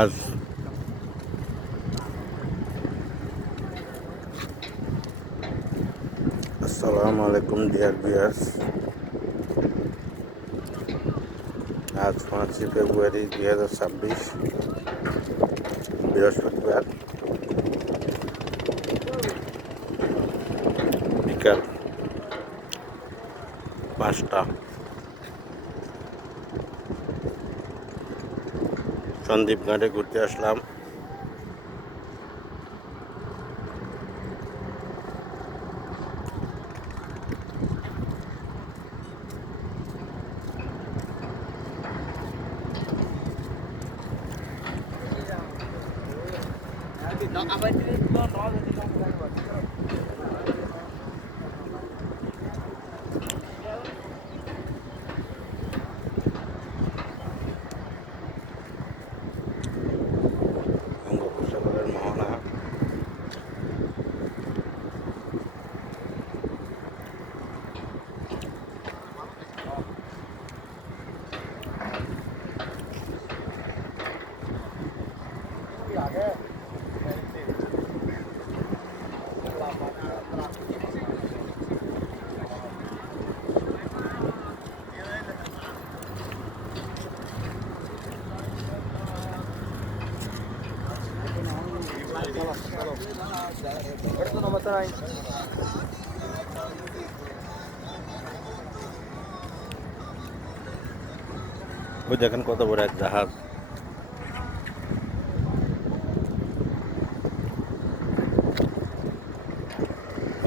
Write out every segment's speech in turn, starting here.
আজ আসসালামু আলাইকুম ডিয়ার ভিউয়ার্স। আজ 5 ফেব্রুয়ারি 2026 বৃহস্পতিবার বিকাল 5টা। সন্দ্বীপ ঘাটে ঘুরতে আসলাম। বঙ্গোপসাগরের মোহনা ওই দেখেন কত বড় এক জাহাজ।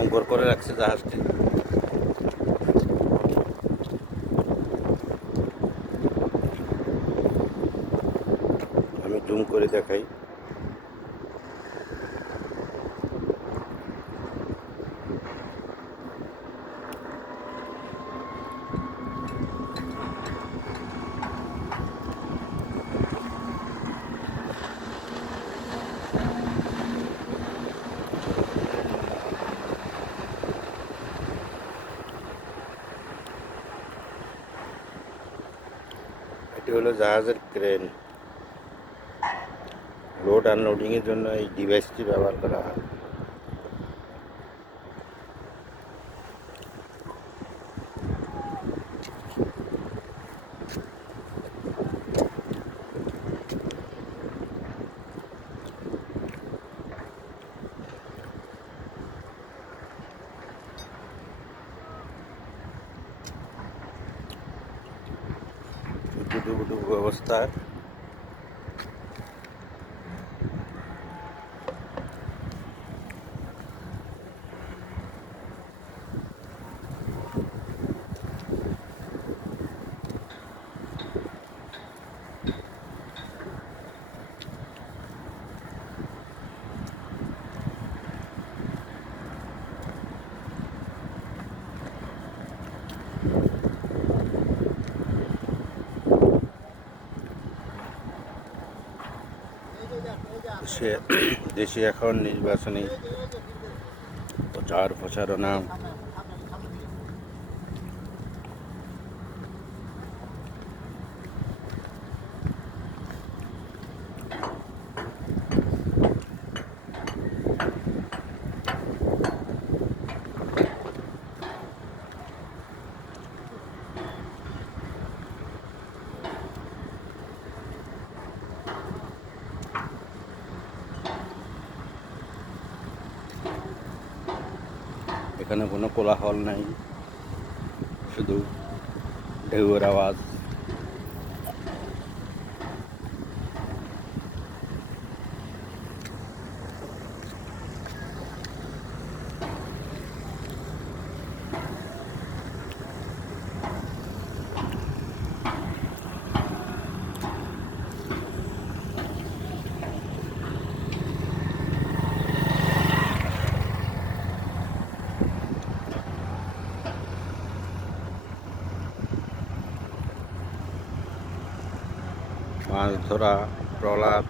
অঙ্কর করে রাখছে জাহাজটি। আমি জুম করে দেখাই। এটি হলো জাহাজের ক্রেন। লোড আনলোডিং এর জন্য এই ডিভাইসটি ব্যবহার করা হয়। ডুবুডুবু অবস্থায় দেশে এখন নির্বাচনী প্রচার প্রচারণা। এখানে কোনো কোলাহল নাই, শুধু ঢেউয়ের আওয়াজ। মাছ ধরা ট্রলার,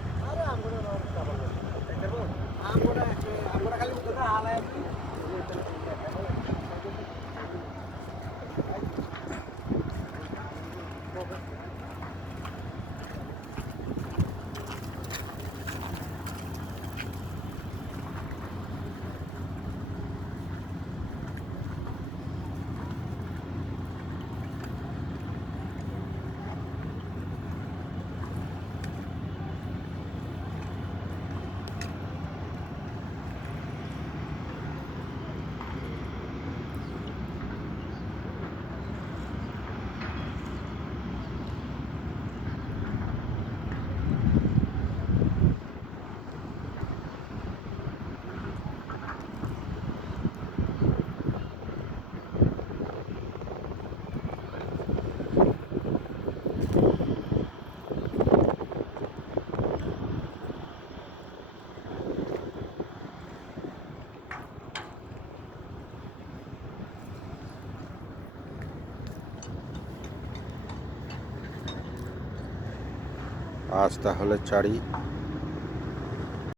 আজ তাহলে ছাড়ি।